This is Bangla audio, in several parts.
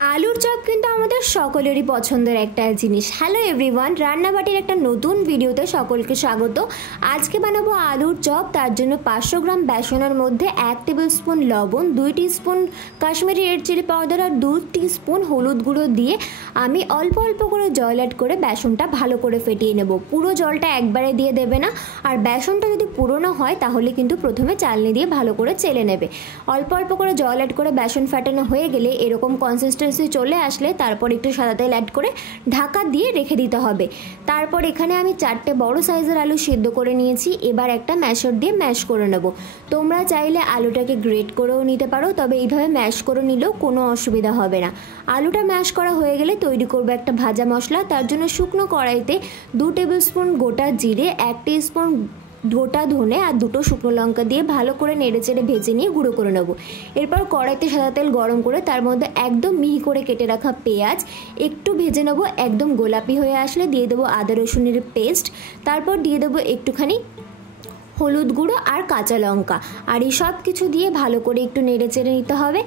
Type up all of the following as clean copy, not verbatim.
আলুর চপ কিন্তু আমাদের সকলেরই পছন্দের একটা জিনিস। হ্যালো এভরিওয়ান, রান্নাবাটির একটা নতুন ভিডিওতে সকলকে স্বাগত। আজকে বানাবো আলুর চপ। তার জন্য 500 গ্রাম বেসনের মধ্যে 1 টেবিল স্পুন লবণ, 2 teaspoon Kashmiri red chilli powder আর 2 টিস্পুন হলুদ গুঁড়ো দিয়ে আমি অল্প অল্প করে জল অ্যাড করে বেসনটা ভালো করে ফেটিয়ে নেব। পুরো জলটা একবারে দিয়ে দেবে না, আর বেসনটা যদি পুরনো হয় তাহলে কিন্তু প্রথমে চালনি দিয়ে ভালো করে চেলে নেবে। অল্প অল্প করে জল অ্যাড করে বেসন ফাটানো হয়ে গেলে এরকম কনসিস্টেন্সি চলে আসলে তারপর একটু সাদা তেল অ্যাড করে ঢাকা দিয়ে রেখে দিতে হবে। তারপর এখানে আমি 4টে বড় সাইজের আলু সিদ্ধ করে নিয়েছি। এবার একটা ম্যাশার দিয়ে ম্যাশ করে নেব। তোমরা চাইলে আলুটাকে গ্রেট করেও নিতে পারো, তবে এইভাবে ম্যাশ করে নিলেও কোনো অসুবিধা হবে না। আলুটা ম্যাশ করা হয়ে গেলে তৈরি করবো একটা ভাজা মশলা। তার জন্য শুকনো কড়াইতে 2 টেবিল স্পুন গোটা জিরে, 1 টিস্পুন গোটা ধনে আর 2টো শুকনো লঙ্কা দিয়ে ভালো করে নেড়েচেড়ে ভেজে নিয়ে গুঁড়ো করে নেব। এরপর কড়াইতে সাদা তেল গরম করে তার মধ্যে একদম মিহি করে কেটে রাখা পেঁয়াজ একটু ভেজে নেব। একদম গোলাপি হয়ে আসলে দিয়ে দেবো আদা রসুনের পেস্ট। তারপর দিয়ে দেবো একটুখানি হলুদ গুঁড়ো আর কাঁচা লঙ্কা, আর এই সব কিছু দিয়ে ভালো করে একটু নেড়েচেড়ে নিতে হবে।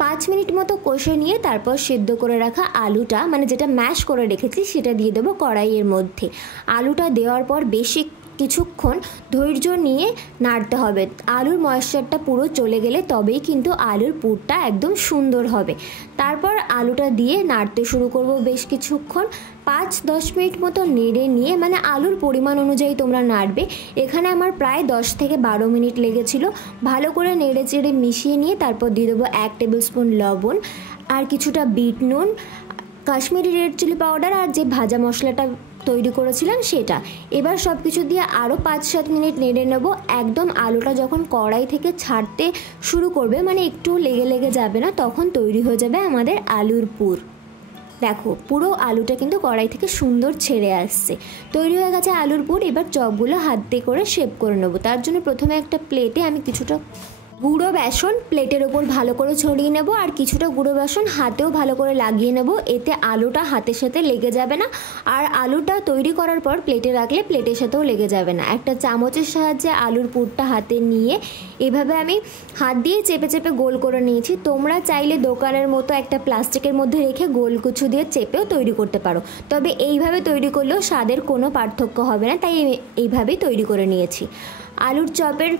5 মিনিট মতো কষে নিয়ে তারপর সিদ্ধ করে রাখা আলুটা, মানে যেটা ম্যাশ করে রেখেছি, সেটা দিয়ে দেবো কড়াইয়ের মধ্যে। আলুটা দেওয়ার পর বেশি কিছুক্ষণ ধৈর্য নিয়ে নাড়তে হবে। আলুর ময়েশ্চারটা পুরো চলে গেলে তবেই কিন্তু আলুর পুরটা একদম সুন্দর হবে। তারপর আলুটা দিয়ে নাড়তে শুরু করব বেশ কিছুক্ষণ। 5-10 মিনিট মতো নেড়ে নিয়ে, মানে আলুর পরিমাণ অনুযায়ী তোমরা নাড়বে। এখানে আমার প্রায় 10 থেকে 12 মিনিট লেগেছিল। ভালো করে নেড়ে চেড়ে মিশিয়ে নিয়ে তারপর দিয়ে দেবো 1 টেবিল স্পুন লবণ আর কিছুটা বিট নুন, কাশ্মীরি রেড চিলি পাউডার আর যে ভাজা মশলাটা তৈরি করেছিলাম সেটা। এবার সব কিছু দিয়ে আরও 5-7 মিনিট নেড়ে নেব। একদম আলুটা যখন কড়াই থেকে ছাড়তে শুরু করবে, মানে একটু লেগে লেগে যাবে না, তখন তৈরি হয়ে যাবে আমাদের আলুর পুর। দেখো পুরো আলুটা কিন্তু কড়াই থেকে সুন্দর ছেড়ে আসছে। তৈরি হয়ে গেছে আলুর পুর। এবার চপগুলো হাত দিয়ে করে শেপ করে নেব। তার জন্য প্রথমে একটা প্লেটে আমি কিছুটা গুঁড়ো বেসন প্লেটের ওপর ভালো করে ছড়িয়ে নেব, আর কিছুটা গুঁড়ো বেসন হাতেও ভালো করে লাগিয়ে নেব। এতে আলুটা হাতের সাথে লেগে যাবে না, আর আলুটা তৈরি করার পর প্লেটে রাখলে প্লেটের সাথেও লেগে যাবে না। একটা চামচের সাহায্যে আলুর পুরটা হাতে নিয়ে এভাবে আমি হাত দিয়ে চেপে চেপে গোল করে নিয়েছি। তোমরা চাইলে দোকানের মতো একটা প্লাস্টিকের মধ্যে রেখে গোল কিছু দিয়ে চেপেও তৈরি করতে পারো, তবে এইভাবে তৈরি করলেও স্বাদের কোনো পার্থক্য হবে না, তাই এইভাবেই তৈরি করে নিয়েছি। আলুর চপের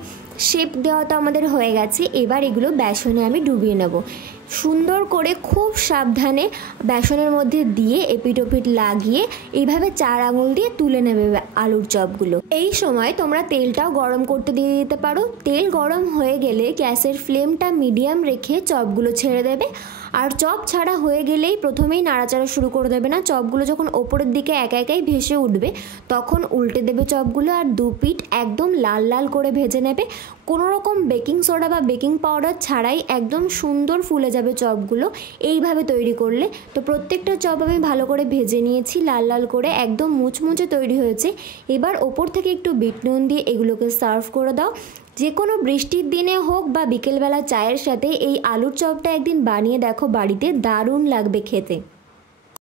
শেপ দেওয়া তো আমাদের হয়ে গেছে। এবার এগুলো বেসনে আমি ডুবিয়ে নেব। সুন্দর করে খুব সাবধানে বেসনের মধ্যে দিয়ে এপিট ওপিট লাগিয়ে এইভাবে 4 আঙুল দিয়ে তুলে নেবে আলুর চপগুলো। এই সময় তোমরা তেলটাও গরম করতে দিয়ে দিতে পারো। তেল গরম হয়ে গেলে গ্যাসের ফ্লেমটা মিডিয়াম রেখে চপগুলো ছেড়ে দেবে। আর চপ ছাড়া হয়ে গেলেই প্রথমেই নাড়াচাড়া শুরু করে দেবে না। চপগুলো যখন ওপরের দিকে একা একাই ভেসে উঠবে তখন উল্টে দেবে চপগুলো, আর 2 পিঠ একদম লাল লাল করে ভেজে নেবে। কোনো রকম বেকিং সোডা বা বেকিং পাউডার ছাড়াই একদম সুন্দর ফুলে যাবে চপগুলো এইভাবে তৈরি করলে। তো প্রত্যেকটা চপ আমি ভালো করে ভেজে নিয়েছি লাল লাল করে, একদম মুচমুচে তৈরি হয়েছে। এবার ওপর থেকে একটু বিট নুন দিয়ে এগুলোকে সার্ভ করে দাও। যে কোনো বৃষ্টির দিনে হোক বা বিকেলবেলা চায়ের সাথে এই আলুর চপটা একদিন বানিয়ে দেখো বাড়িতে, দারুণ লাগবে খেতে।